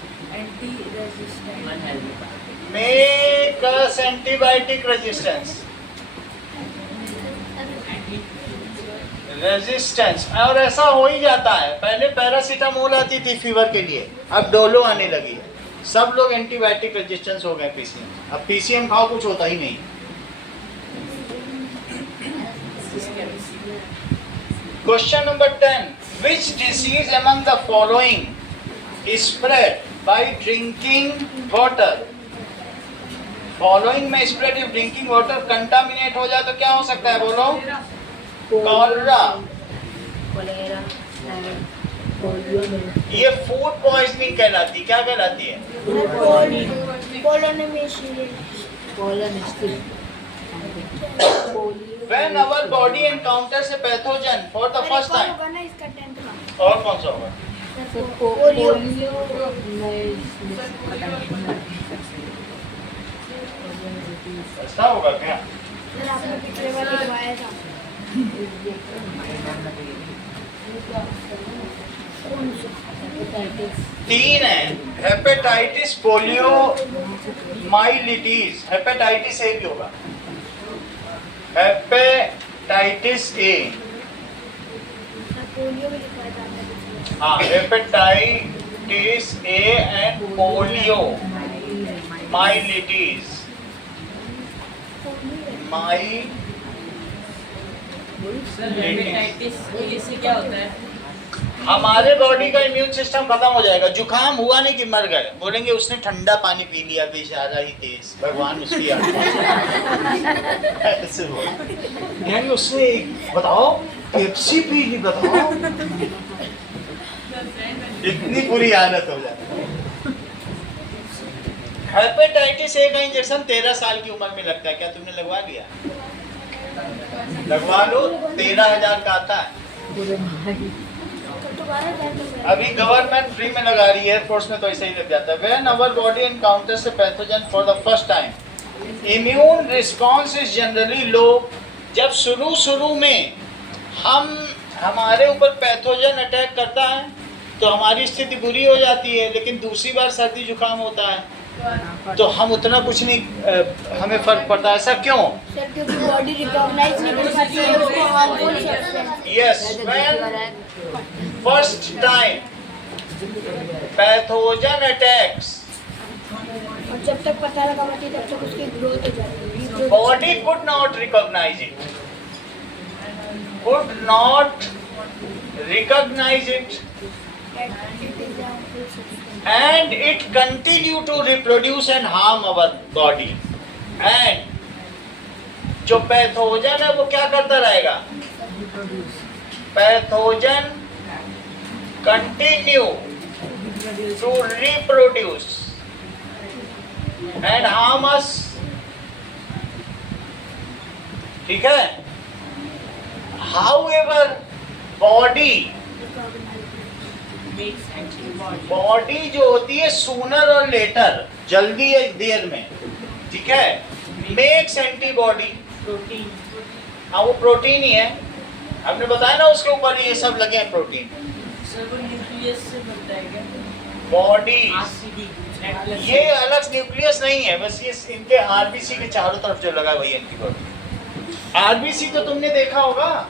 antibiotic resistance. और ऐसा हो ही जाता है. पहले पैरासीटामोल आती थी फीवर के लिए, अब डोलो आने लगी है. सब लोग एंटीबायोटिक रेजिस्टेंस हो गए पीसीएम. अब पीसीएम खाओ कुछ होता ही नहीं. Question number 10. Which disease among the following is spread by drinking water? Following में spread if drinking water contaminate हो जाए तो क्या हो सकता है? बोलो. कॉलरा. ये फूड पॉइजनिंग कहलाती, क्या कहलाती है? When our body encounters a pathogen for the first time. और कौन सा होगा? ऐसा होगा क्या? तीन है. Hepatitis, polio, myelitis. Hepatitis A भी होगा. Hepatitis A. हाँ, hepatitis A and polio, myelitis. Sir hepatitis A से क्या होता है? हमारे बॉडी का इम्यून सिस्टम खत्म हो जाएगा. जुकाम हुआ नहीं कि मर गए, बोलेंगे उसने ठंडा पानी पी लिया, बेचारा ही तेज, भगवान उसकी ऐसे बोल. उसने बताओ पेप्सी पी ली, बताओ. इतनी बुरी हालत हो जाती हेपेटाइटिस ए का इंजेक्शन 13 साल की उम्र में लगता है, क्या तुमने लगवा लिया? लगवा लो, 13,000 का आता है। अभी गवर्नमेंट फ्री में लगा रही है, एयरफोर्स में तो ऐसे ही लग जाता है। When our body encounters a pathogen for the first time, immune response is generally low. जब शुरू में हमारे ऊपर पैथोजन अटैक करता है तो हमारी स्थिति बुरी हो जाती है, लेकिन दूसरी बार सर्दी जुकाम होता है तो हम उतना कुछ नहीं हमें फर्क पड़ता है। ऐसा क्यों? सर क्योंकि बॉडी रिकॉग्नाइज नहीं कर पाती है उसको harmful substance. Yes, first time pathogen attacks, और जब तक पता लगा पाती तब तक उसकी ग्रोथ हो जाती है। Body could not recognise it, could not recognize it, and it continue to reproduce and harm our body. And जो पैथोजन है वो क्या करता रहेगा? Pathogen continue to reproduce and harm us. ठीक है? However, बॉडी जो होती है सूनर और लेटर, जल्दी या देर में, ठीक है, मेक्स एंटीबॉडी। प्रोटीन, हाँ वो प्रोटीन ही है, हमने बताया ना उसके ऊपर ये सब लगे हैं प्रोटीन। सर वो न्यूक्लियस से बनता है क्या? बॉडी आरसीडी, ये अलग न्यूक्लियस नहीं है, बस ये इनके आरबीसी के चारों तरफ जो लगा है वही एंटीबॉडी। आरबीसी तो तुमने देखा होगा,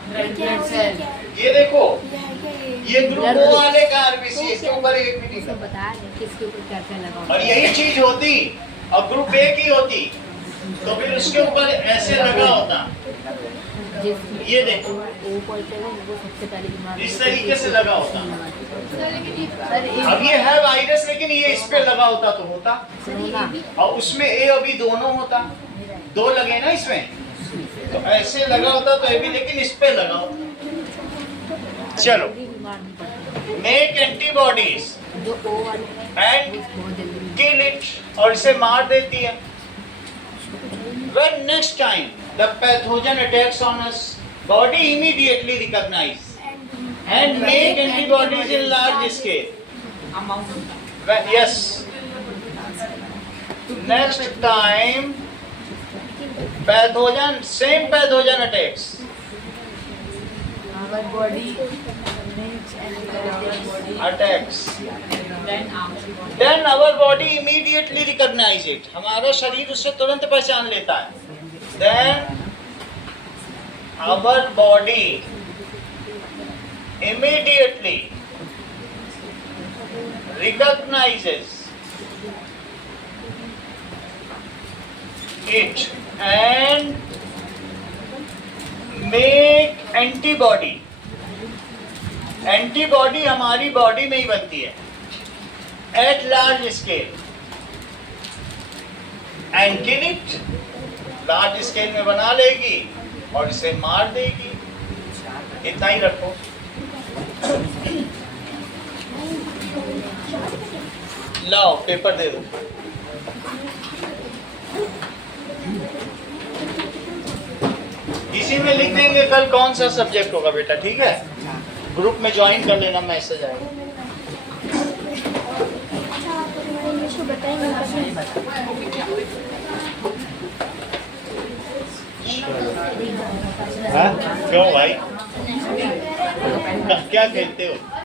ये देखो, ये ग्रुप ओ वाले का आरबीसी, इसके ऊपर एक भी नहीं सब बता रहे हैं किसके ऊपर क्या क्या लगा और यही चीज होती और ग्रुप ए की होती तो फिर उसके ऊपर ऐसे लगा होता। ये देखो वो पढ़ते हैं वो सबसे पहले बीमार इस तरीके से लगा होता। सर अब ये है वायरस, लेकिन ये इस पे लगा होता तो होता, होना और उसमें ए अभी दोनों होता, दो लगे ना इसमें, तो ऐसे लगा होता तो ये भी, लेकिन इस पे लगा होता। चलो, बीमार नहीं पड़ते मेक एंटीबॉडीज जो ओ वाले एंड बहुत जल्दी kill it, और इसे मार देती है। When next time the pathogen attacks on us, body immediately recognize and make antibodies in large scale. When, yes. Next time pathogen, same pathogen attacks. our body makes antibodies Attacks. then Then our body immediately recognize it. हमारा शरीर उससे तुरंत पहचान लेता है। Then our body immediately recognizes it and make antibody. Antibody हमारी body में ही बनती है at large scale and kill it, large scale में बना लेगी और इसे मार देगी। इतना ही रखो। लाओ पेपर दे दो। इसी में लिख देंगे कल कौन सा सब्जेक्ट होगा बेटा, ठीक है? ग्रुप में ज्वाइन कर लेना, मैसेज आएगा। इसको बताएंगे हाँ? क्यों भाई, क्या खेलते हो?